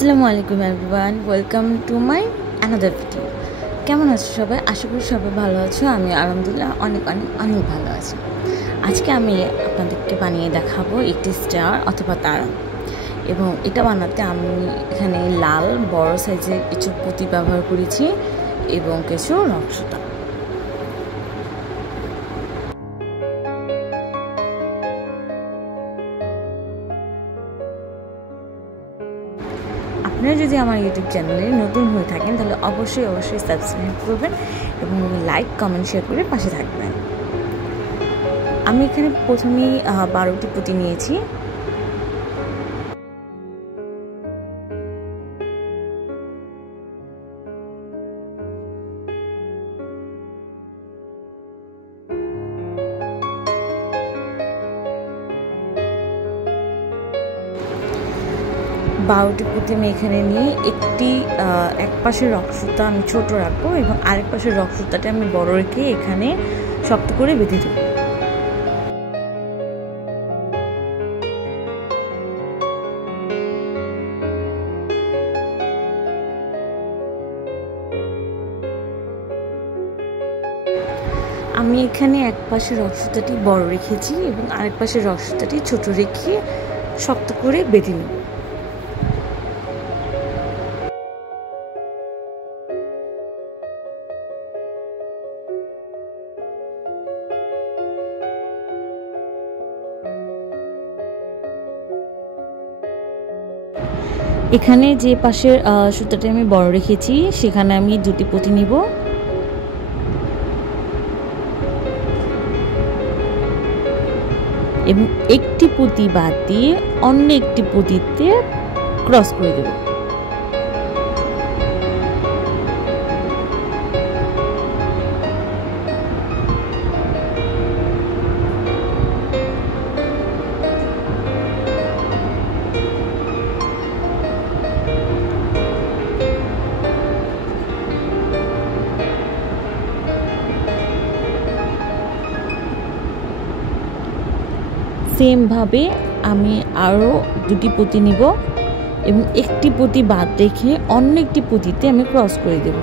আসসালামু আলাইকুম everyone, welcome to my another video. কেমন আছো সবাই? আশা করি সবাই ভালো আছো। আমি আলহামদুলিল্লাহ অনেক অনেক অনেক ভালো আছি। আজকে আমি আপনাদেরকে বানিয়ে দেখাবো একটি স্টার অথবা তারা, এবং এটা বানাতে আমি এখানে লাল বড় সাইজের কিছু পুঁতি ব্যবহার করেছি এবং কিছু নকশা। আপনারা যদি আমার ইউটিউব চ্যানেলে নতুন হয়ে থাকেন তাহলে অবশ্যই সাবস্ক্রাইব করবেন এবং লাইক কমেন্ট শেয়ার করে পাশে থাকবেন। আমি এখানে প্রথমেই 12টি পুঁতি নিয়েছি। বারোটি পুঁতি আমি এখানে নিয়ে এক পাশের রক্সুতা আমি ছোট রাখবো এবং আরেক পাশের রক্সুতাটা আমি বড় রেখে এখানে শক্ত করে বেঁধে দেব। আমি এখানে এক পাশের রক্সুতাটি বড় রেখেছি এবং আরেক পাশের রক্সুতাটি ছোট রেখে শক্ত করে বেঁধে নেব। এখানে যে পাশের সুতাটা আমি বড় রেখেছি সেখানে আমি দুটি পুঁতি নিব এবং একটি পুঁতি বাদ দিয়ে অন্য একটি পুঁতিতে ক্রস করে দেব। সেম ভাবে আমি আরও দুটি পুঁতি নিব এবং একটি পুঁতি বাদ রেখে অন্য একটি পুঁতিতে আমি ক্রস করে দেব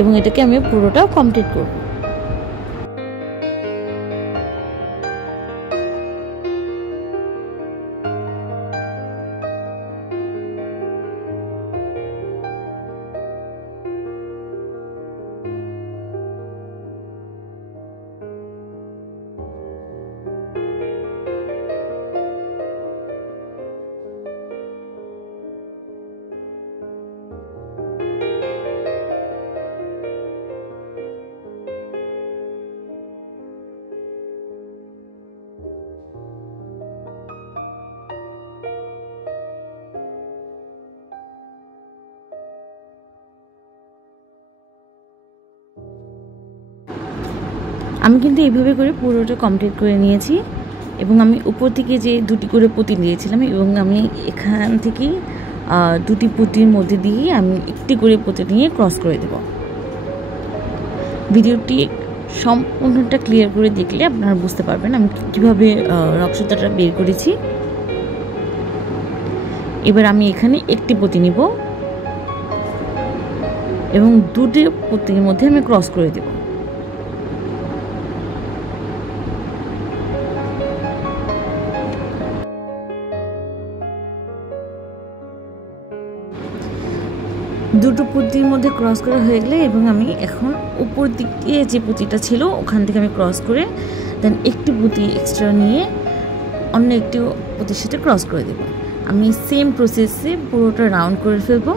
এবং এটাকে আমি পুরোটা কমপ্লিট করব। আমি কিন্তু এইভাবে করে পুরোটা কমপ্লিট করে নিয়েছি এবং আমি উপর থেকে যে দুটি করে পুঁতি নিয়েছিলাম এবং আমি এখান থেকেই দুটি পুঁতির মধ্যে দিয়ে আমি একটি করে পুঁতি নিয়ে ক্রস করে দেব। ভিডিওটি সম্পূর্ণটা ক্লিয়ার করে দেখলে আপনারা বুঝতে পারবেন আমি কীভাবে রক্সুতাটা বের করেছি। এবার আমি এখানে একটি পুঁতি নিব এবং দুটি পুঁতির মধ্যে আমি ক্রস করে দেব। দুটো পুঁতির মধ্যে ক্রস করা হয়ে গেলে এবং আমি এখন উপর দিক দিয়ে যে পুঁতিটা ছিল ওখান থেকে আমি ক্রস করে দেন একটি পুঁতি এক্সট্রা নিয়ে অন্য একটি পুঁতির সাথে ক্রস করে দেব। আমি সেম প্রসেসে পুরোটা রাউন্ড করে ফেলবো।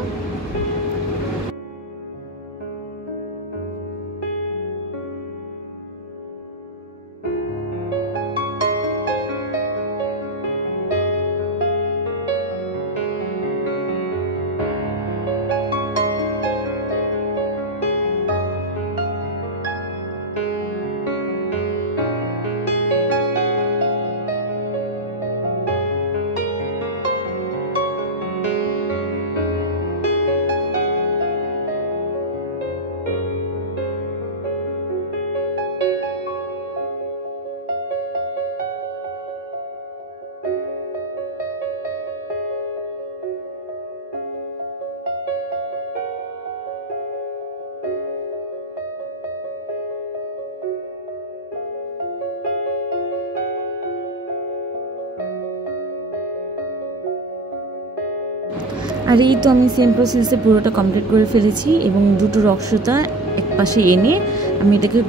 আর এই তো আমি সেম প্রসেসে পুরোটা কমপ্লিট করে ফেলেছি এবং দুটো রক্সতা এক পাশে এনে আমি এটাকে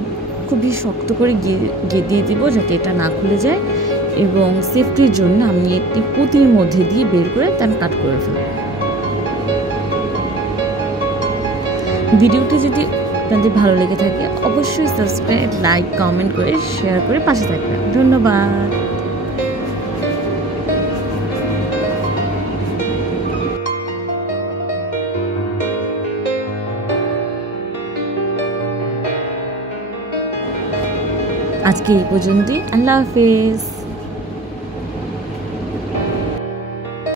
খুবই শক্ত করে দিয়ে দিব যাতে এটা না খুলে যায় এবং সেফটির জন্য আমি একটি পুঁতির মধ্যে দিয়ে বের করে তার কাট করে ফেলব। ভিডিওটি যদি আপনাদের ভালো লেগে থাকে অবশ্যই সাবস্ক্রাইব, লাইক, কমেন্ট করে শেয়ার করে পাশে থাকবেন। ধন্যবাদ। আজকে এই পর্যন্তই। আল্লাহ হাফেজ।